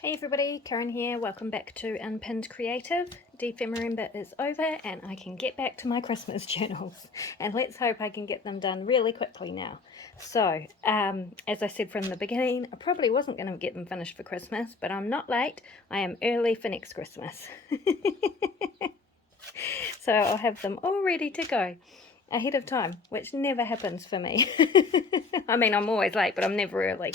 Hey everybody, Karen here. Welcome back to Unpinned Creative. December is over and I can get back to my Christmas journals. And let's hope I can get them done really quickly now. So, as I said from the beginning, I probably wasn't going to get them finished for Christmas, but I'm not late. I am early for next Christmas. So I'll have them all ready to go ahead of time, which never happens for me. I mean, I'm always late, but I'm never early.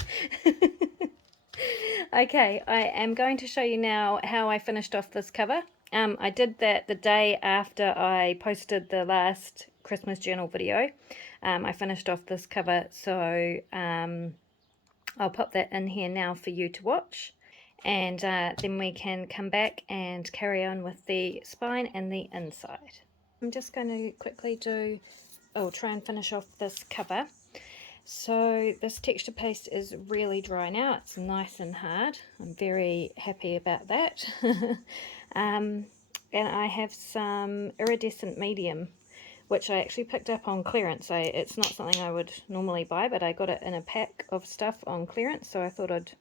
Okay, I am going to show you now how I finished off this cover. I did that the day after I posted the last Christmas journal video. I finished off this cover, so I'll pop that in here now for you to watch. And then we can come back and carry on with the spine and the inside. I'm just going to quickly try and finish off this cover. So this texture paste is really dry now. It's nice and hard. I'm very happy about that. And I have some iridescent medium, which I actually picked up on clearance. It's not something I would normally buy, but I got it in a pack of stuff on clearance, so I thought I'd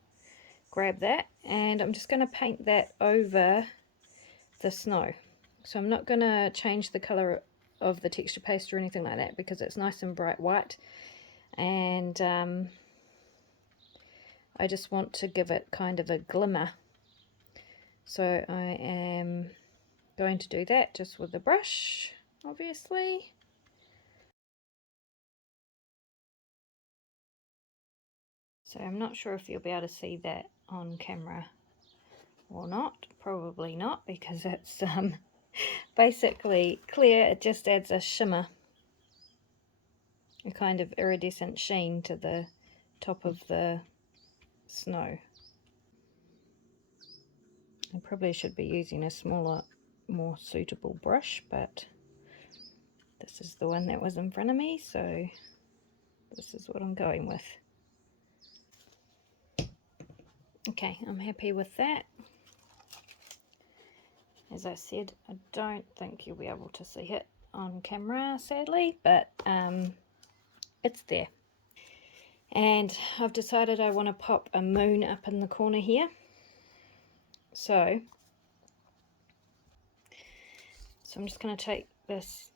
grab that. And I'm just going to paint that over the snow. So I'm not going to change the colour of the texture paste or anything like that because it's nice and bright white. And I just want to give it kind of a glimmer, so I am going to do that just with the brush, obviously. So I'm not sure if you'll be able to see that on camera or not. Probably not, because it's basically clear. It just adds a shimmer, a kind of iridescent sheen to the top of the snow. I probably should be using a smaller, more suitable brush, but this is the one that was in front of me, so this is what I'm going with. Okay, I'm happy with that. As I said, I don't think you'll be able to see it on camera, sadly, but it's there. And I've decided I want to pop a moon up in the corner here. So I'm just going to take this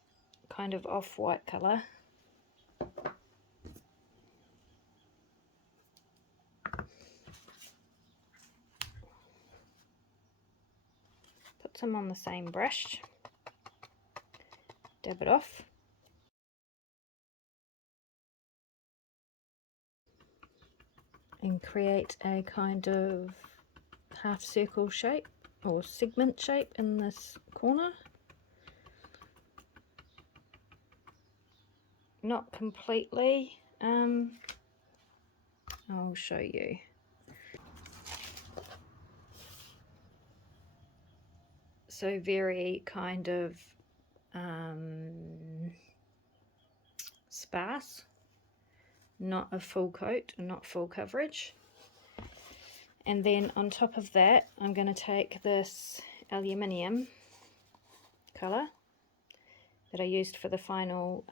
kind of off-white colour, put some on the same brush, dab it off, and create a kind of half circle shape or segment shape in this corner. Not completely. I'll show you. So very kind of sparse, not a full coat, not full coverage. And then on top of that, I'm going to take this aluminium colour that I used for the final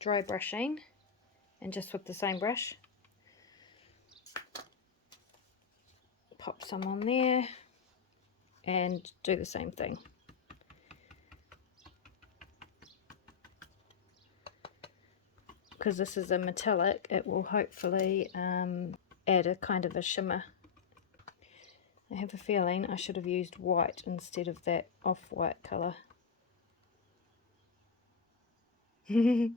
dry brushing, and just with the same brush, pop some on there and do the same thing. Because this is a metallic, it will hopefully add a kind of a shimmer. I have a feeling I should have used white instead of that off-white colour. So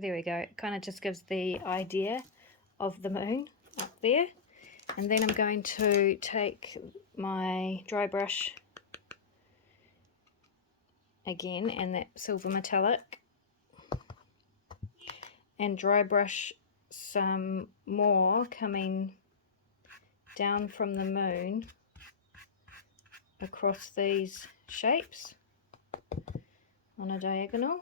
there we go. It kind of just gives the idea of the moon up there. And then I'm going to take my dry brush again, and that silver metallic, and dry brush some more coming down from the moon across these shapes on a diagonal.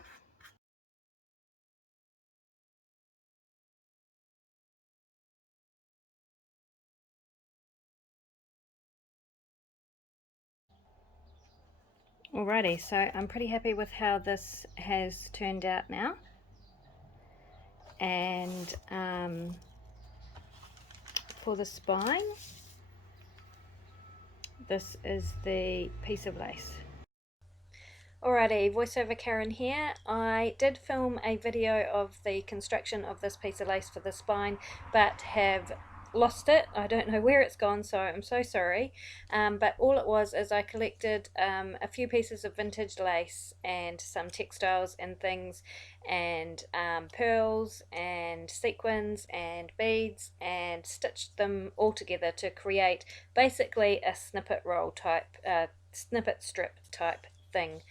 Alrighty, so I'm pretty happy with how this has turned out now, and For the spine, this is the piece of lace. Alrighty, voiceover Karen here. I did film a video of the construction of this piece of lace for the spine, but have lost it. I don't know where it's gone, so I'm so sorry. But all it was is I collected a few pieces of vintage lace and some textiles and things, and pearls and sequins and beads, and stitched them all together to create basically a snippet roll type, snippet strip type thing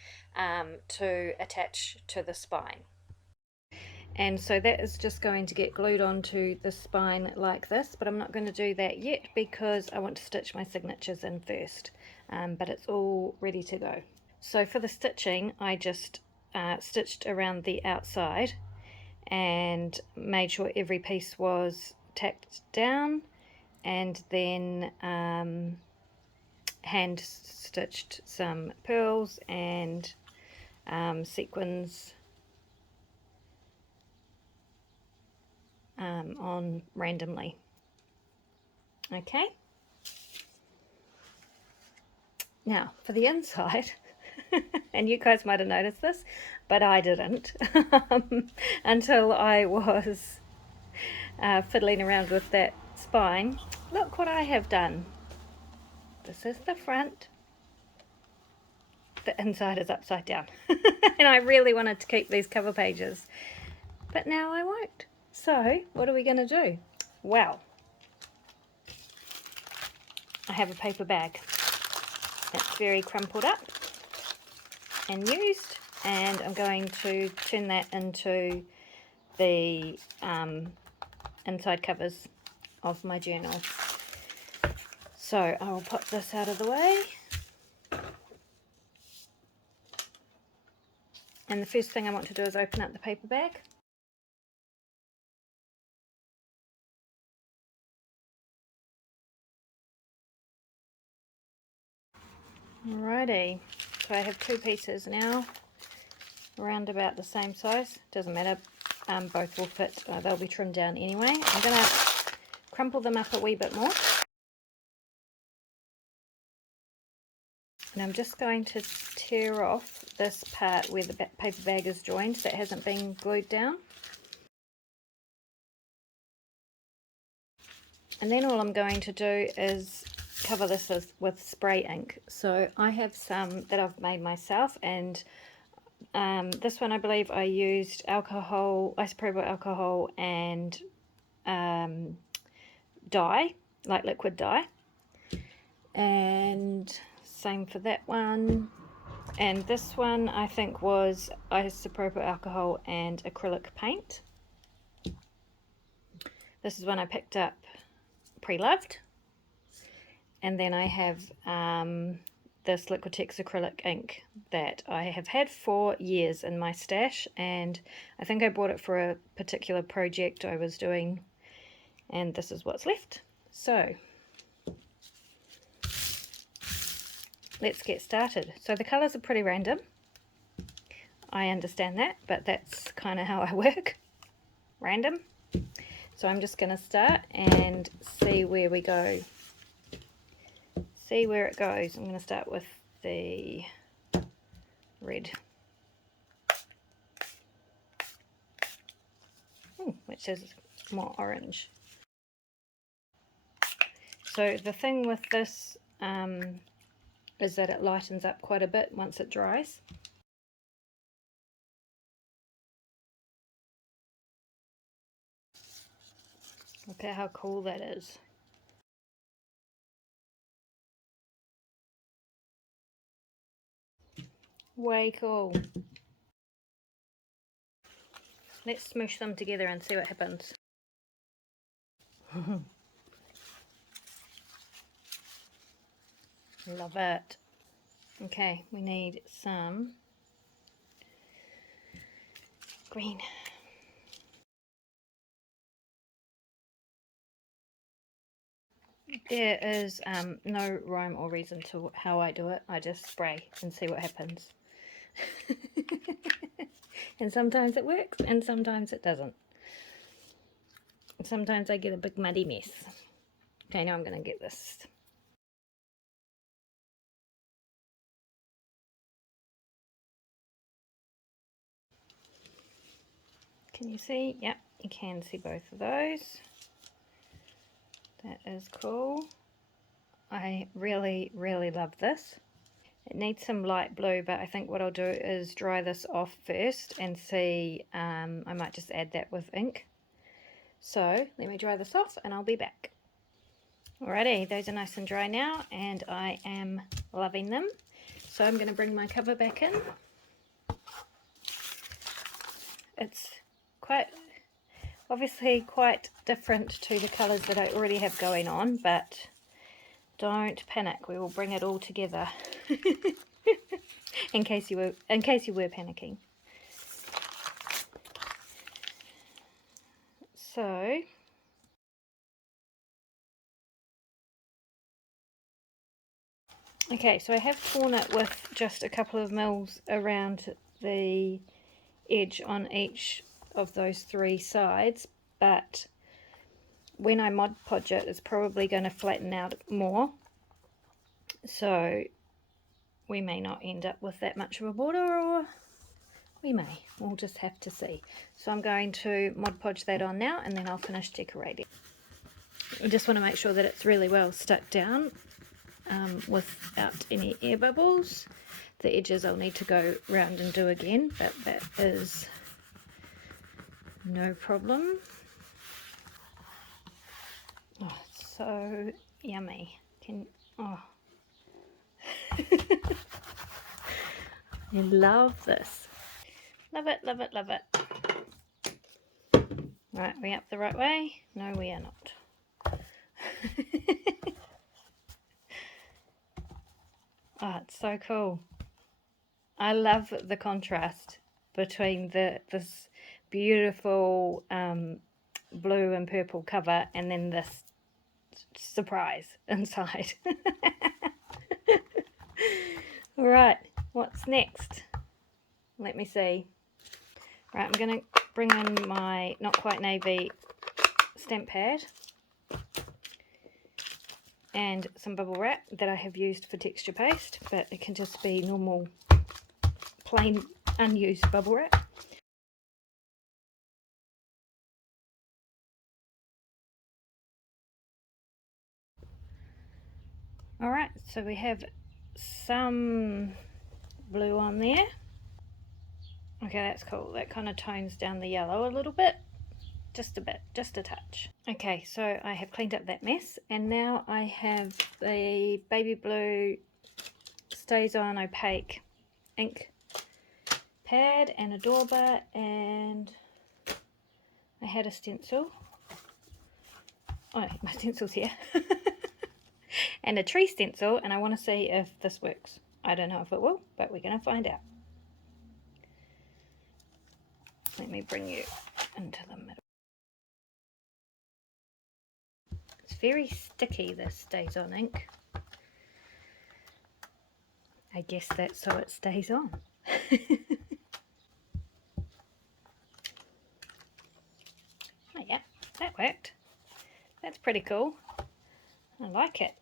to attach to the spine. And so that is just going to get glued onto the spine like this, but I'm not going to do that yet because I want to stitch my signatures in first, but it's all ready to go. So for the stitching, I just stitched around the outside and made sure every piece was tacked down, and then hand stitched some pearls and sequins on randomly. Okay, now for the inside, and you guys might have noticed this, but I didn't until I was fiddling around with that spine. Look what I have done. This is the front. The inside is upside down. And I really wanted to keep these cover pages, but now I won't. So what are we going to do? Well, I have a paper bag. It's very crumpled up and used, and I'm going to turn that into the inside covers of my journal. So I will pop this out of the way. And the first thing I want to do is open up the paper bag. Alrighty, so I have two pieces now, around about the same size. Doesn't matter, both will fit, they'll be trimmed down anyway. I'm going to crumple them up a wee bit more. And I'm just going to tear off this part where the paper bag is joined that hasn't been glued down. And then all I'm going to do is cover this with spray ink. So I have some that I've made myself, and this one I believe I used alcohol, isopropyl alcohol and dye, like liquid dye. And same for that one. And this one I think was isopropyl alcohol and acrylic paint. This is one I picked up pre-loved. And then I have this Liquitex acrylic ink that I have had for years in my stash, and I think I bought it for a particular project I was doing, and this is what's left. So let's get started. So the colours are pretty random, I understand that, but that's kind of how I work, random. So I'm just going to start and see where we go. See where it goes. I'm going to start with the red, which is more orange. So the thing with this is that it lightens up quite a bit once it dries. Look at how cool that is. Way cool. Let's smoosh them together and see what happens. Love it. Okay, we need some green. There is no rhyme or reason to how I do it. I just spray and see what happens. And sometimes it works and sometimes it doesn't. Sometimes I get a big muddy mess. Okay, now I'm going to get this. Can you see? Yep, you can see both of those. That is cool. I really, really love this. It needs some light blue, but I think what I'll do is dry this off first and see. I might just add that with ink. So let me dry this off and I'll be back. Alrighty, those are nice and dry now and I am loving them. So I'm going to bring my cover back in. It's obviously quite different to the colours that I already have going on, but don't panic, we will bring it all together. in case you were panicking. So okay, so I have torn it with just a couple of mils around the edge on each of those three sides, but when I Mod Podge it, it's probably going to flatten out more, so we may not end up with that much of a border, or we may. We'll just have to see. So I'm going to Mod Podge that on now and then I'll finish decorating. I just want to make sure that it's really well stuck down without any air bubbles. The edges I'll need to go round and do again, but that is no problem. Oh, it's so yummy. I love this. Love it, love it, love it. Right, are we up the right way? No, we are not. Oh, it's so cool. I love the contrast between this beautiful blue and purple cover and then this surprise inside. Right, what's next? Let me see. Right, I'm going to bring in my Not Quite Navy stamp pad and some bubble wrap that I have used for texture paste, but it can just be normal plain unused bubble wrap. Alright, so we have some blue on there. Okay, that's cool. That kind of tones down the yellow a little bit. Just a bit, just a touch. Okay, so I have cleaned up that mess and now I have the baby blue Stays On opaque ink pad and a dauber, and I had a stencil. Oh, my stencil's here. And a tree stencil, and I want to see if this works. I don't know if it will, but we're going to find out. Let me bring you into the middle. It's very sticky, this Stays On ink. I guess that's so it stays on. Oh yeah, that worked. That's pretty cool. I like it.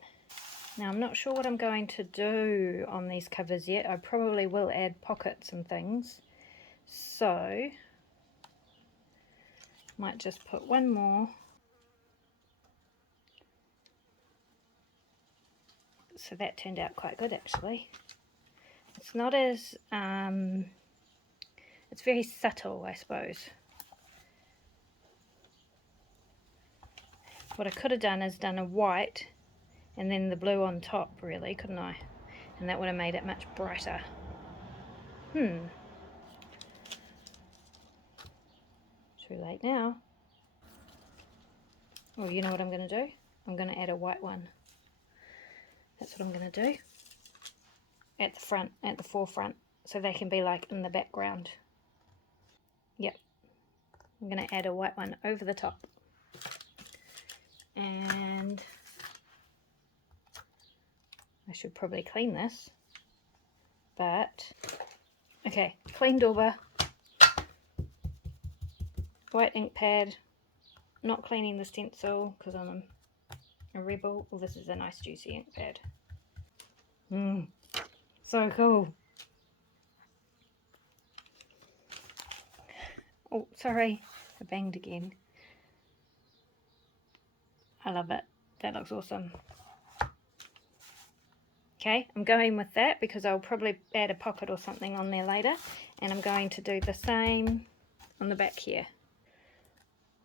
Now I'm not sure what I'm going to do on these covers yet. I probably will add pockets and things. So might just put one more. So that turned out quite good actually. It's not as, it's very subtle, I suppose. What I could have done is done a white and then the blue on top, really, couldn't I? And that would have made it much brighter. Too late now. Oh, you know what I'm going to do? I'm going to add a white one. That's what I'm going to do. At the front, at the forefront, so they can be like in the background. Yep. I'm going to add a white one over the top. And I should probably clean this, but okay, clean dauber, white ink pad, not cleaning the stencil because I'm a Rebel. Well, this is a nice juicy ink pad. So cool. Oh, sorry, I banged again. I love it. That looks awesome. Okay, I'm going with that because I'll probably add a pocket or something on there later, and I'm going to do the same on the back here.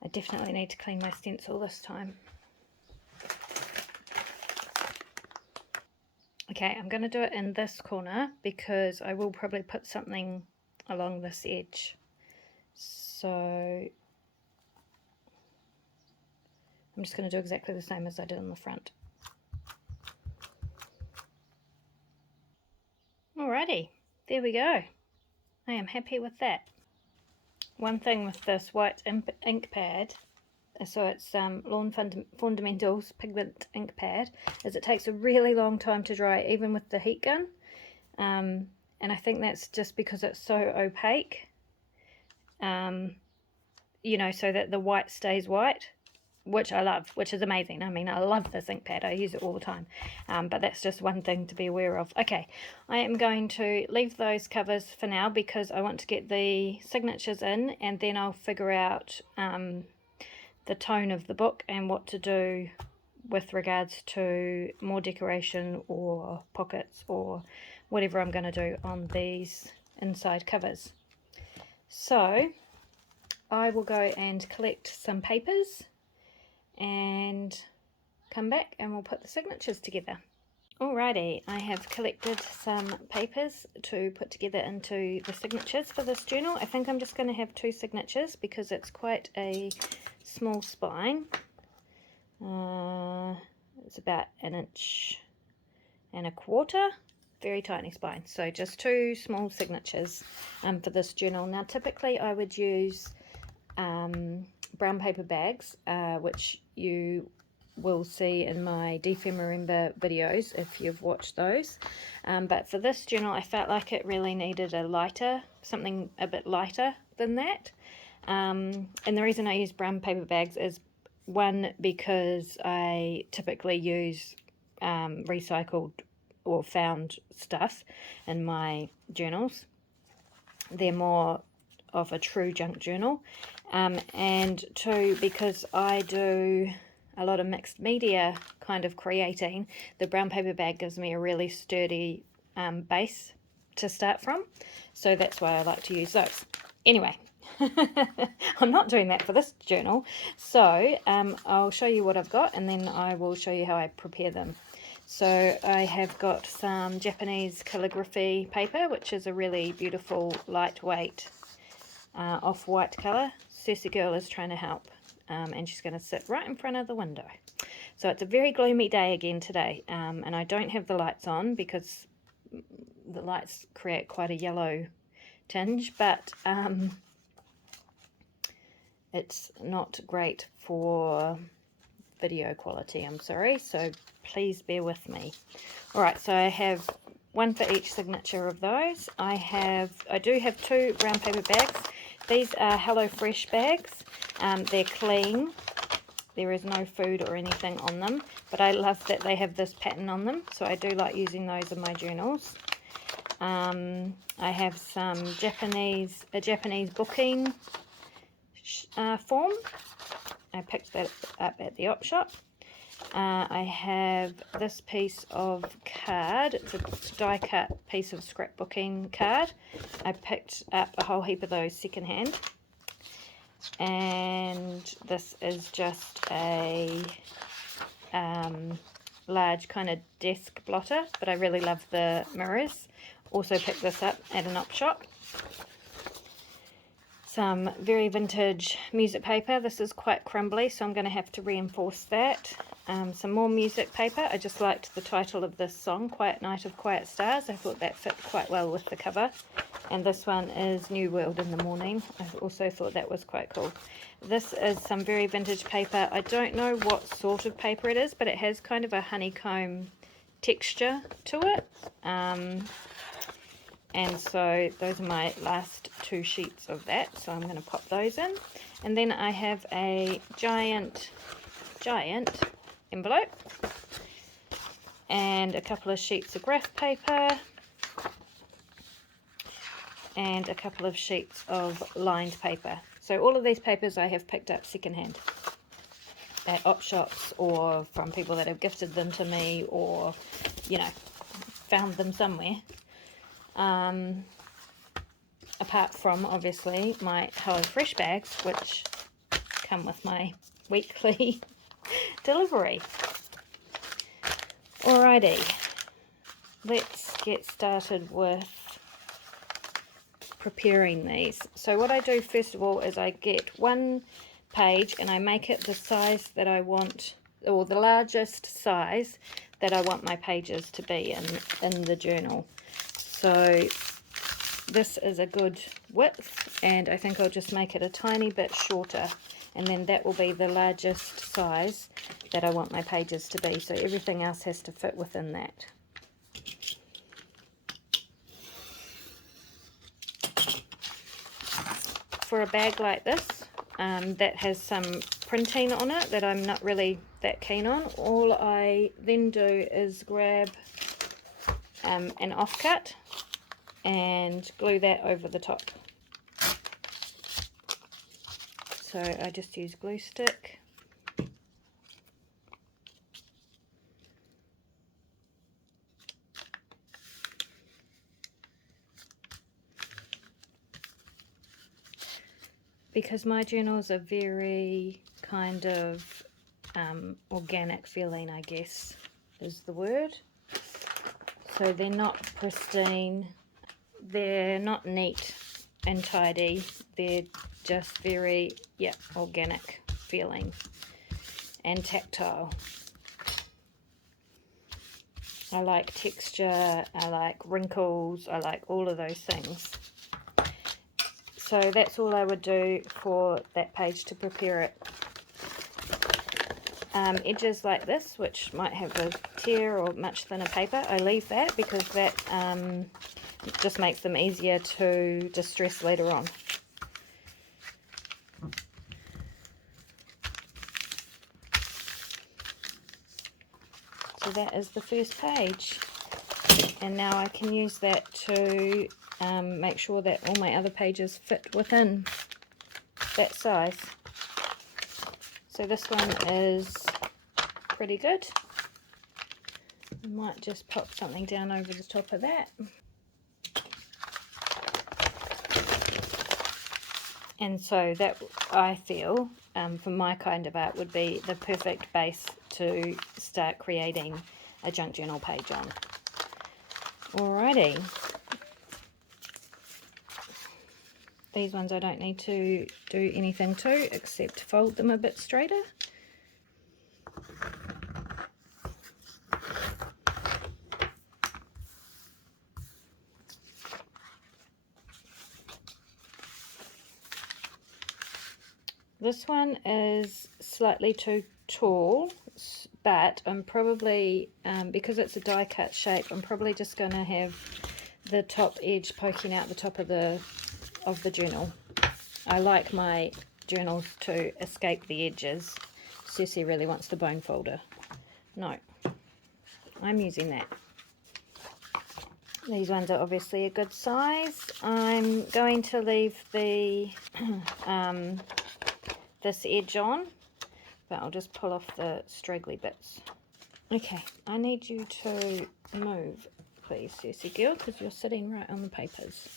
I definitely need to clean my stencil this time. Okay, I'm going to do it in this corner because I will probably put something along this edge. So I'm just going to do exactly the same as I did on the front. Alrighty, there we go. I am happy with that. One thing with this white ink pad, so it's Lawn Fundamentals Pigment ink pad, is it takes a really long time to dry, even with the heat gun. And I think that's just because it's so opaque, you know, so that the white stays white, which I love, which is amazing. I mean, I love this ink pad. I use it all the time. But that's just one thing to be aware of. Okay, I am going to leave those covers for now because I want to get the signatures in, and then I'll figure out the tone of the book and what to do with regards to more decoration or pockets or whatever I'm going to do on these inside covers. So I will go and collect some papers and come back and we'll put the signatures together. Alrighty, I have collected some papers to put together into the signatures for this journal. I think I'm just going to have 2 signatures because it's quite a small spine. It's about 1.25 inches, very tiny spine. So just 2 small signatures for this journal. Now typically I would use brown paper bags, which you will see in my December videos if you've watched those, but for this journal I felt like it really needed something a bit lighter than that, and the reason I use brown paper bags is, one, because I typically use recycled or found stuff in my journals. They're more of a true junk journal, and 2, because I do a lot of mixed media kind of creating, the brown paper bag gives me a really sturdy base to start from, so that's why I like to use those. Anyway, I'm not doing that for this journal, so I'll show you what I've got and then I will show you how I prepare them. So I have got some Japanese calligraphy paper, which is a really beautiful lightweight off-white colour. Cersei Girl is trying to help, and she's going to sit right in front of the window. So it's a very gloomy day again today, and I don't have the lights on because the lights create quite a yellow tinge, but it's not great for video quality, I'm sorry, so please bear with me. Alright, so I have 1 for each signature of those. I do have 2 brown paper bags. These are HelloFresh bags. They're clean. There is no food or anything on them, but I love that they have this pattern on them, so I do like using those in my journals. I have some Japanese booking form. I picked that up at the op shop. I have this piece of card. It's a die cut piece of scrapbooking card. I picked up a whole heap of those secondhand. And this is just a large kind of desk blotter, but I really love the mirrors. Also picked this up at an op shop. Some very vintage music paper. This is quite crumbly, so I'm going to have to reinforce that. Some more music paper. I just liked the title of this song, Quiet Night of Quiet Stars. I thought that fit quite well with the cover. And this one is New World in the Morning. I also thought that was quite cool. This is some very vintage paper. I don't know what sort of paper it is, but it has kind of a honeycomb texture to it. And so those are my last 2 sheets of that, so I'm going to pop those in. And then I have a giant envelope, and a couple of sheets of graph paper, and a couple of sheets of lined paper. So all of these papers I have picked up secondhand at op shops or from people that have gifted them to me, or, you know, found them somewhere. Apart from, obviously, my HelloFresh bags, which come with my weekly delivery. Alrighty, let's get started with preparing these. So what I do first of all is I get one page and I make it the size that I want, or the largest size that I want my pages to be in the journal. So this is a good width, and I think I'll just make it a tiny bit shorter, and then that will be the largest size that I want my pages to be. So everything else has to fit within that. For a bag like this that has some printing on it that I'm not really that keen on, all I then do is grab an offcut and glue that over the top. So I just use glue stick. Because my journals are very kind of organic feeling, I guess is the word. So they're not pristine, they're not neat and tidy, they're just very, yeah, organic feeling and tactile. I like texture, I like wrinkles, I like all of those things. So that's all I would do for that page to prepare it. Edges like this, which might have a tear or much thinner paper, I leave that because that just makes them easier to distress later on. So that is the first page, and now I can use that to make sure that all my other pages fit within that size. So this one is pretty good. I might just pop something down over the top of that. And so that, I feel, for my kind of art, would be the perfect base to start creating a junk journal page on. Alrighty. These ones I don't need to do anything to except fold them a bit straighter. This one is slightly too tall, but I'm probably, because it's a die cut shape, I'm probably just going to have the top edge poking out the top of the journal. I like my journals to escape the edges. Ceci really wants the bone folder. No, I'm using that. These ones are obviously a good size. I'm going to leave the this edge on, but I'll just pull off the straggly bits. Okay, I need you to move, please, Ceci girl, because you're sitting right on the papers.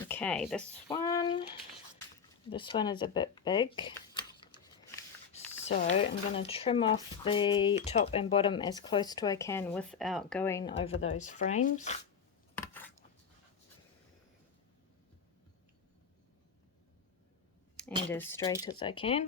Okay, this one is a bit big, so I'm going to trim off the top and bottom as close to I can without going over those frames. And as straight as I can.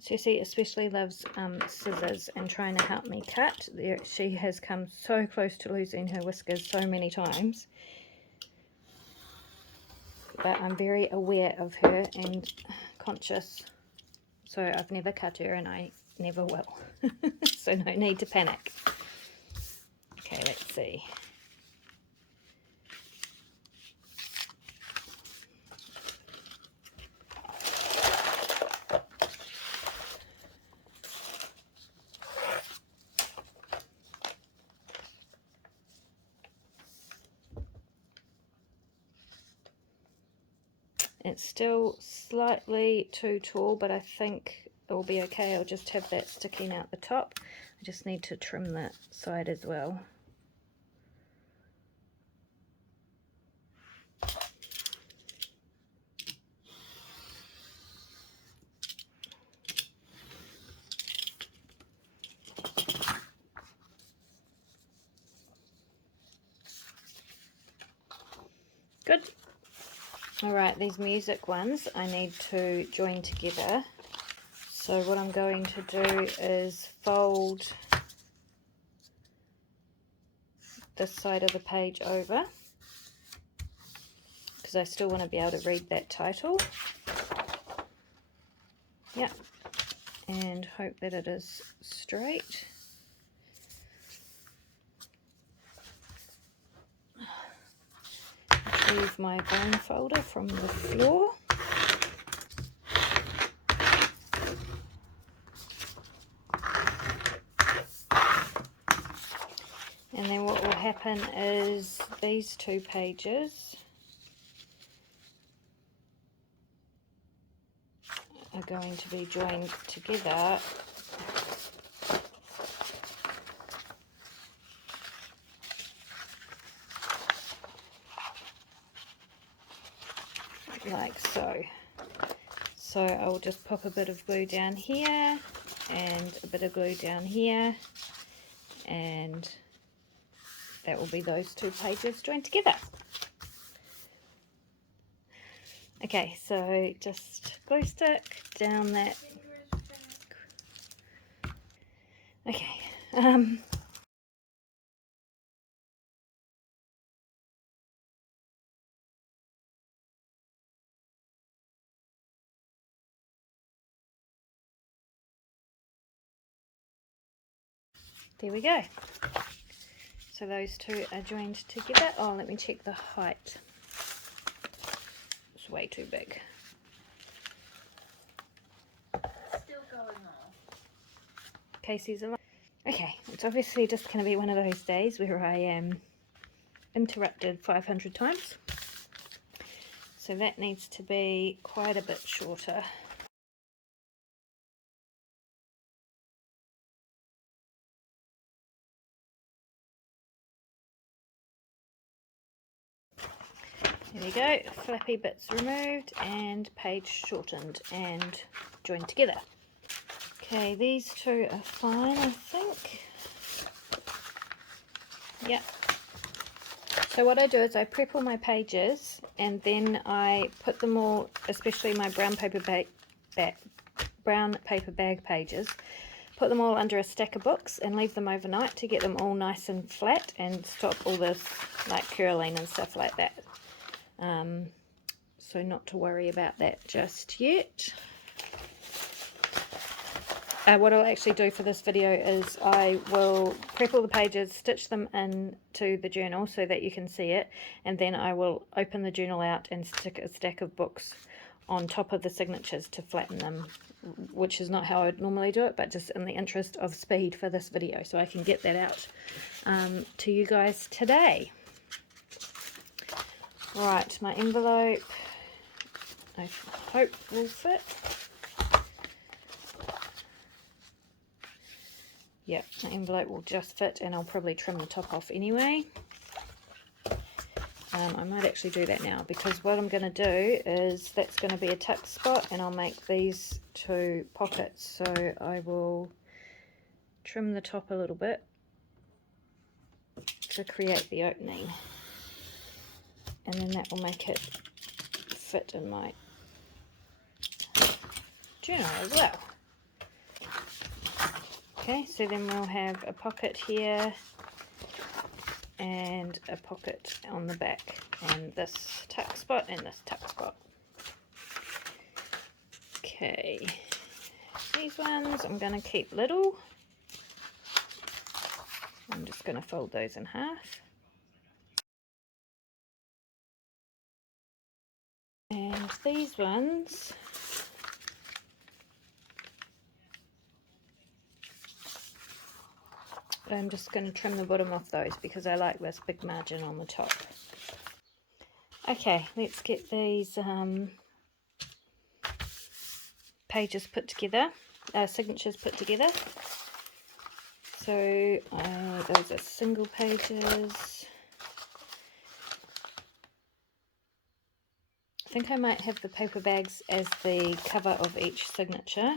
Ceci especially loves scissors and trying to help me cut. She has come so close to losing her whiskers so many times. But I'm very aware of her and conscious. So I've never cut her and I never will. So no need to panic. see. It's still slightly too tall, but I think it will be okay. I'll just have that sticking out the top. I just need to trim that side as well. Good. Alright, these music ones I need to join together. So what I'm going to do is fold this side of the page over, because I still want to be able to read that title. Yep. And hope that it is straight. Retrieve my bone folder from the floor. And then what will happen is these two pages are going to be joined together like so. So I'll just pop a bit of glue down here and a bit of glue down here, and that will be those two pages joined together. Okay, so just glue stick down that. Okay. There we go. So those two are joined together. Oh, let me check the height. It's way too big. Still going off. Casey's alive. Okay, it's obviously just going to be one of those days where I am interrupted 500 times. So that needs to be quite a bit shorter. There we go, flappy bits removed and page shortened and joined together. Okay, these two are fine, I think. Yep. So what I do is I prep all my pages and then I put them all, especially my brown paper bag pages, put them all under a stack of books and leave them overnight to get them all nice and flat and stop all this like curling and stuff like that. So not to worry about that just yet. What I'll actually do for this video is I will prep all the pages, stitch them into the journal so that you can see it, and then I will open the journal out and stick a stack of books on top of the signatures to flatten them, which is not how I would normally do it, but just in the interest of speed for this video, so I can get that out to you guys today. Right, my envelope, I hope will fit. Yep, my envelope will just fit, and I'll probably trim the top off anyway. I might actually do that now, because what I'm going to do is that's going to be a tuck spot, and I'll make these two pockets. So I will trim the top a little bit to create the opening, and then that will make it fit in my journal as well. Okay, so then we'll have a pocket here and a pocket on the back, and this tuck spot and this tuck spot. Okay, these ones I'm going to keep little. I'm just going to fold those in half. And these ones, I'm just going to trim the bottom off those because I like this big margin on the top. Okay, let's get these pages put together, signatures put together. So those are single pages. I think I might have the paper bags as the cover of each signature.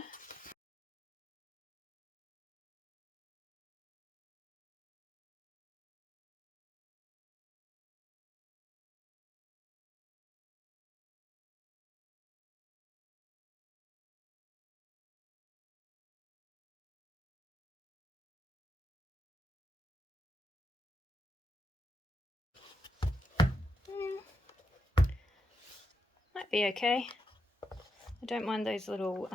Might be okay. I don't mind those little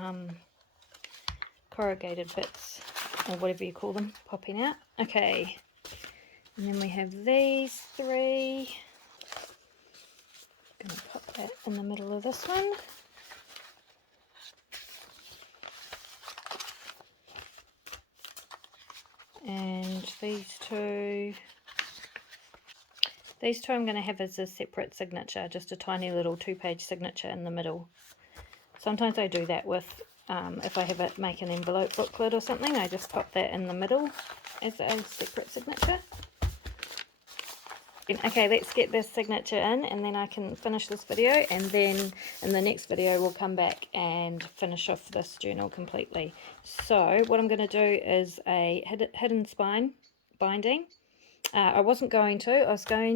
corrugated bits, or whatever you call them, popping out. Okay, and then we have these three. I'm going to pop that in the middle of this one. And these two I'm going to have as a separate signature, just a tiny little 2-page signature in the middle. Sometimes I do that with, if I make an envelope booklet or something, I just pop that in the middle as a separate signature. Okay, let's get this signature in and then I can finish this video, and then in the next video we'll come back and finish off this journal completely. So what I'm going to do is a hidden spine binding. I was going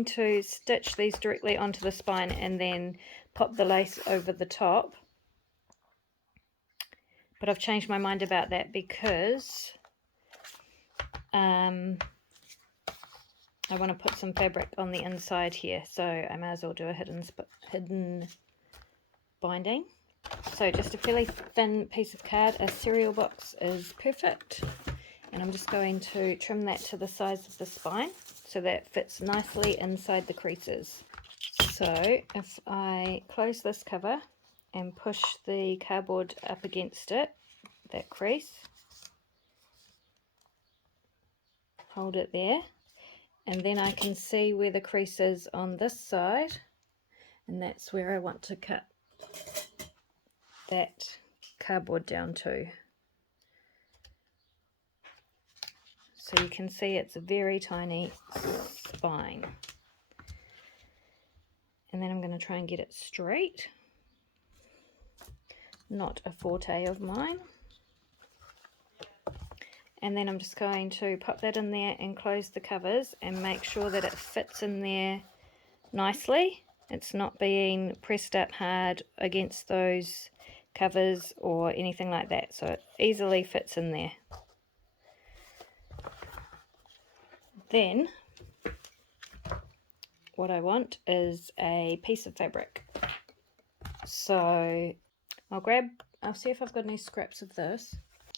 to stitch these directly onto the spine and then pop the lace over the top. But I've changed my mind about that because I want to put some fabric on the inside here, so I may as well do a hidden binding. So just a fairly thin piece of card, a cereal box is perfect, and I'm just going to trim that to the size of the spine so that it fits nicely inside the creases. So if I close this cover and push the cardboard up against it, that crease, hold it there, and then I can see where the crease is on this side, and that's where I want to cut that cardboard down to. So you can see it's a very tiny spine. And then I'm going to try and get it straight. Not a forte of mine. And then I'm just going to pop that in there and close the covers and make sure that it fits in there nicely. It's not being pressed up hard against those covers or anything like that, so it easily fits in there. Then what I want is a piece of fabric. So I'll see if I've got any scraps of this.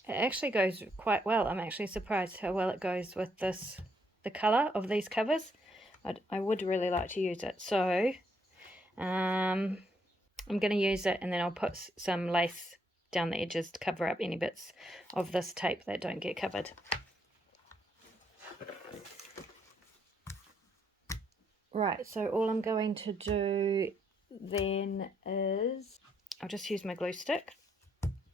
It actually goes quite well. I'm actually surprised how well it goes with the colour of these covers. I would really like to use it. So I'm going to use it, and then I'll put some lace down the edges to cover up any bits of this tape that don't get covered. Right, so all I'm going to do then is I'll just use my glue stick,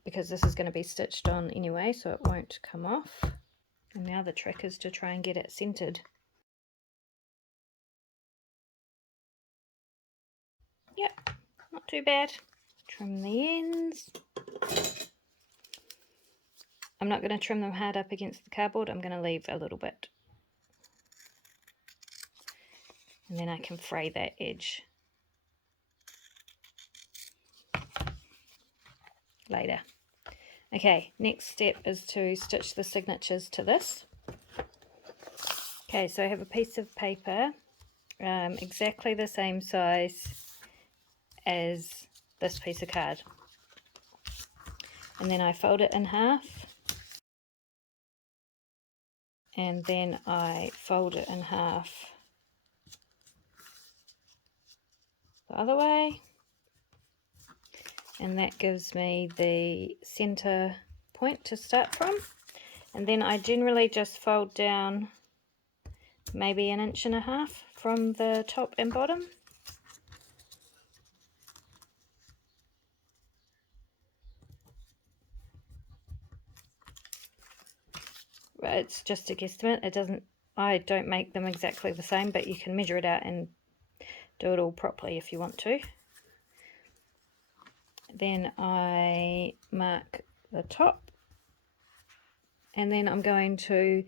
because this is going to be stitched on anyway, so it won't come off. And now the trick is to try and get it centered. Yep, not too bad. Trim the ends. I'm not going to trim them hard up against the cardboard, I'm going to leave a little bit. And then I can fray that edge later. Okay, next step is to stitch the signatures to this. Okay, so I have a piece of paper exactly the same size as this piece of card. And then I fold it in half and then I fold it in half the other way, and that gives me the center point to start from. And then I generally just fold down maybe 1.5 inches from the top and bottom. It's just a guesstimate. I don't make them exactly the same, but you can measure it out and do it all properly if you want to. Then I mark the top, and then I'm going to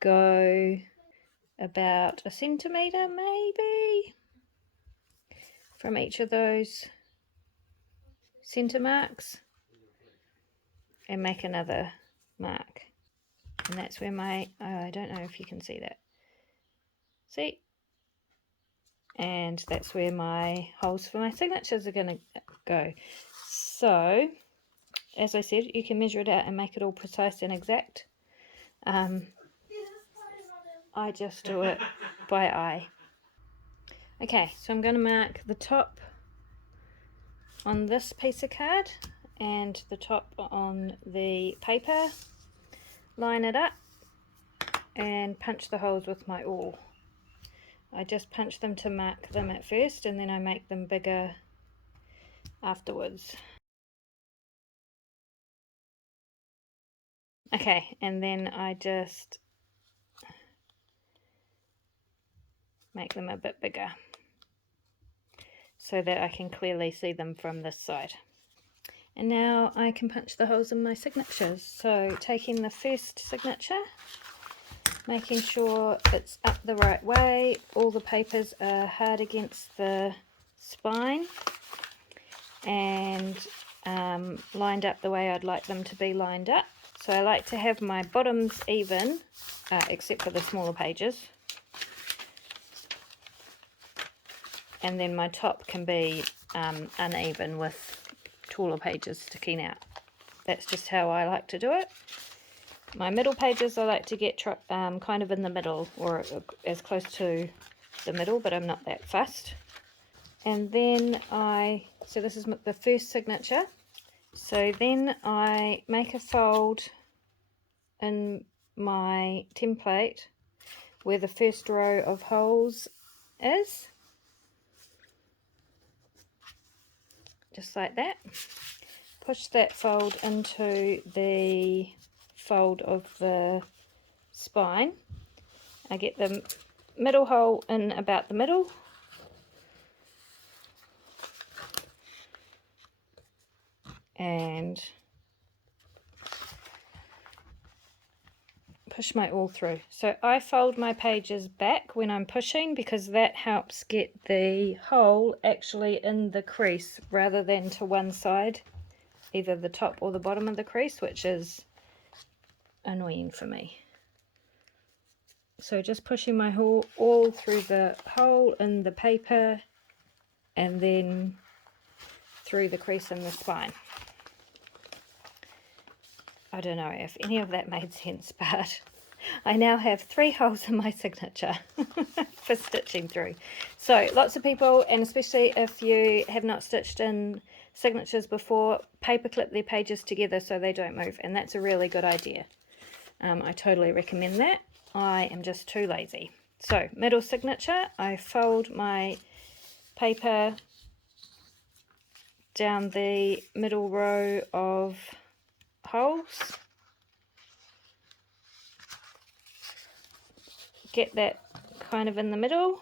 go about 1 centimetre maybe from each of those center marks and make another mark. And that's where my, I don't know if you can see that. See? And that's where my holes for my signatures are going to go. So, as I said, you can measure it out and make it all precise and exact. I just do it by eye. Okay, so I'm going to mark the top on this piece of card and the top on the paper, line it up and punch the holes with my awl. I just punch them to mark them at first, and then I make them bigger afterwards. Okay, and then I just make them a bit bigger so that I can clearly see them from this side. And now I can punch the holes in my signatures. So taking the first signature, making sure it's up the right way, all the papers are hard against the spine and lined up the way I'd like them to be lined up. So I like to have my bottoms even, except for the smaller pages. And then my top can be uneven with taller pages sticking out. That's just how I like to do it. My middle pages I like to get kind of in the middle, or as close to the middle, but I'm not that fussed. And then so this is the first signature. So then I make a fold in my template where the first row of holes is. Just like that. Push that fold into the fold of the spine. I get the middle hole in about the middle. And push my awl through. So I fold my pages back when I'm pushing because that helps get the hole actually in the crease rather than to one side, either the top or the bottom of the crease, which is annoying for me. So just pushing my awl through the hole in the paper and then through the crease in the spine. I don't know if any of that made sense, but I now have 3 holes in my signature for stitching through. So lots of people, and especially if you have not stitched in signatures before, paper clip their pages together so they don't move, and that's a really good idea. I totally recommend that. I am just too lazy. So middle signature, I fold my paper down the middle row of holes, get that kind of in the middle,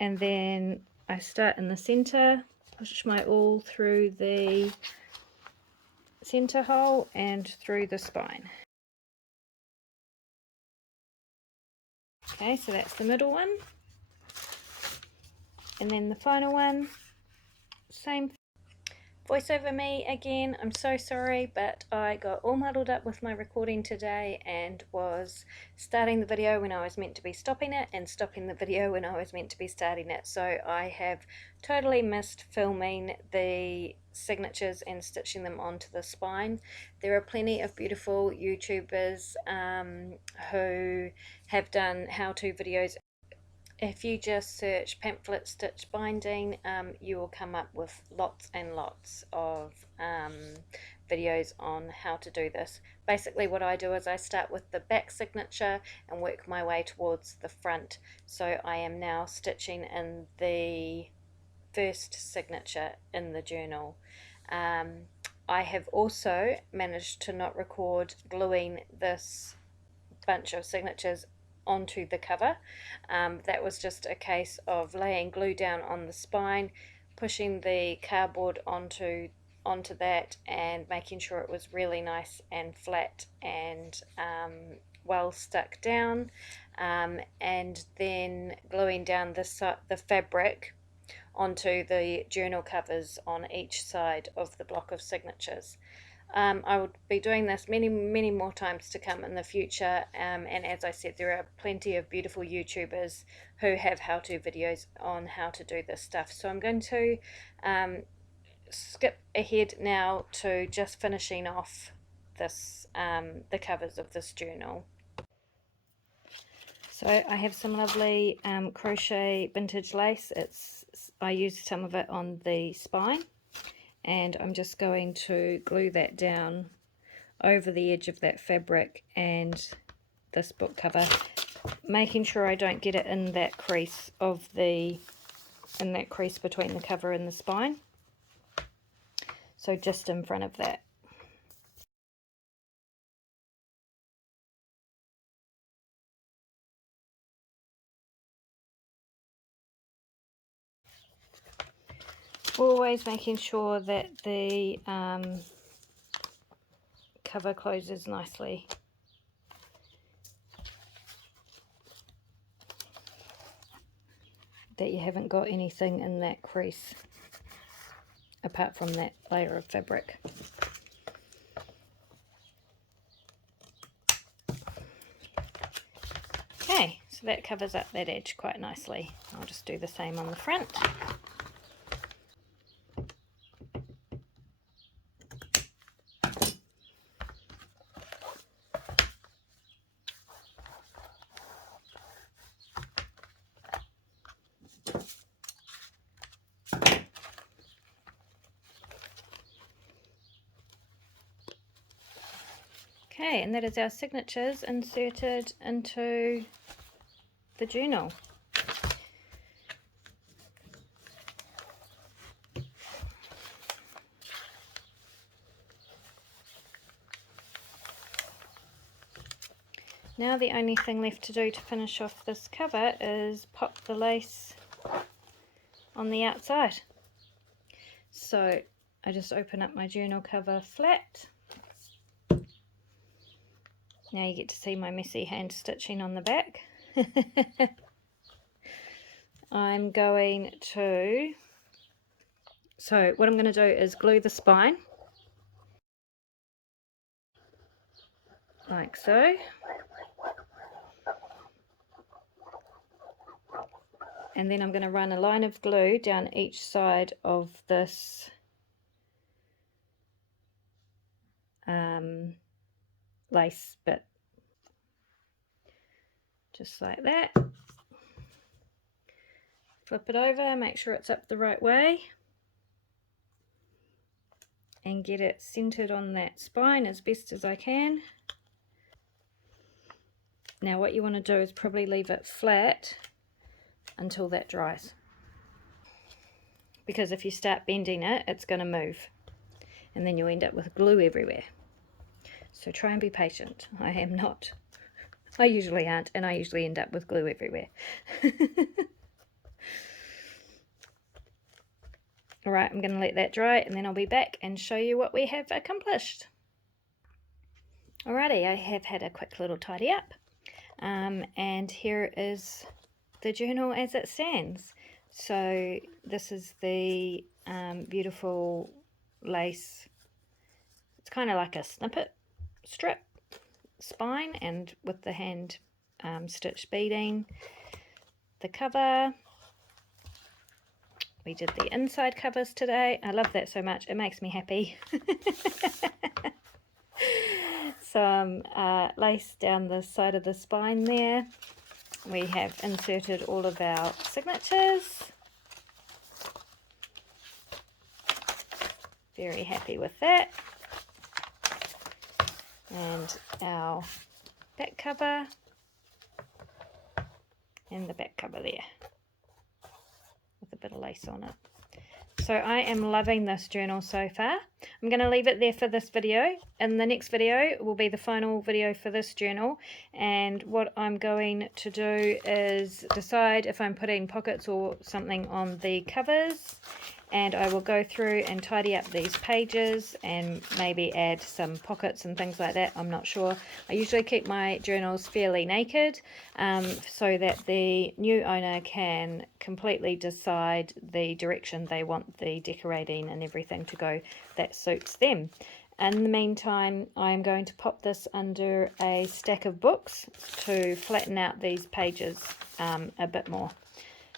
and then I start in the center, push my awl through the center hole and through the spine. Okay, so that's the middle one, and then the final one, same. Voice over me again. I'm so sorry, but I got all muddled up with my recording today and was starting the video when I was meant to be stopping it and stopping the video when I was meant to be starting it. So I have totally missed filming the signatures and stitching them onto the spine. There are plenty of beautiful YouTubers who have done how-to videos. If you just search pamphlet stitch binding, you will come up with lots and lots of videos on how to do this. Basically what I do is I start with the back signature and work my way towards the front. So I am now stitching in the first signature in the journal. I have also managed to not record gluing this bunch of signatures onto the cover. That was just a case of laying glue down on the spine, pushing the cardboard onto that and making sure it was really nice and flat and well stuck down, and then gluing down the fabric onto the journal covers on each side of the block of signatures. I would be doing this many more times to come in the future, and as I said, there are plenty of beautiful YouTubers who have how-to videos on how to do this stuff. So I'm going to skip ahead now to just finishing off this the covers of this journal. So I have some lovely crochet vintage lace. I used some of it on the spine, and I'm just going to glue that down over the edge of that fabric and this book cover, making sure I don't get it in that crease between the cover and the spine. So just in front of that. Always making sure that the cover closes nicely. That you haven't got anything in that crease apart from that layer of fabric. Okay, so that covers up that edge quite nicely. I'll just do the same on the front. Okay, and that is our signatures inserted into the journal. Now the only thing left to do to finish off this cover is pop the lace on the outside. So I just open up my journal cover flat. Now you get to see my messy hand stitching on the back. I'm going to, so what I'm going to do is glue the spine like so. And then I'm going to run a line of glue down each side of this lace bit. Just like that. Flip it over, make sure it's up the right way, and get it centered on that spine as best as I can. Now what you want to do is probably leave it flat until that dries, because if you start bending it, it's going to move and then you end up with glue everywhere. So try and be patient. I am not. I usually aren't, and I usually end up with glue everywhere. Alright, I'm going to let that dry and then I'll be back and show you what we have accomplished. Alrighty, I have had a quick little tidy up, and here is the journal as it stands. So this is the beautiful lace. It's kind of like a snippet strip spine, and with the hand stitch beading. The cover. We did the inside covers today. I love that so much. It makes me happy. Some lace down the side of the spine there. We have inserted all of our signatures. Very happy with that. And our back cover. And the back cover there. With a bit of lace on it. So I am loving this journal so far. I'm going to leave it there for this video. In the next video will be the final video for this journal, and what I'm going to do is decide if I'm putting pockets or something on the covers, and I will go through and tidy up these pages and maybe add some pockets and things like that. I'm not sure. I usually keep my journals fairly naked so that the new owner can completely decide the direction they want the decorating and everything to go that suits them. In the meantime, I'm going to pop this under a stack of books to flatten out these pages a bit more.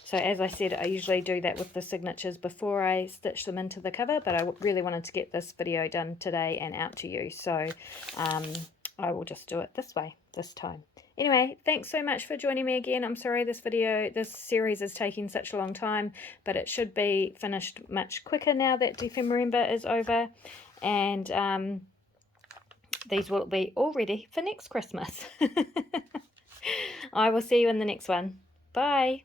So as I said, I usually do that with the signatures before I stitch them into the cover, but I really wanted to get this video done today and out to you. So I will just do it this way this time. Anyway, thanks so much for joining me again. I'm sorry this series is taking such a long time, but it should be finished much quicker now that December is over. And these will be all ready for next Christmas. I will see you in the next one. Bye.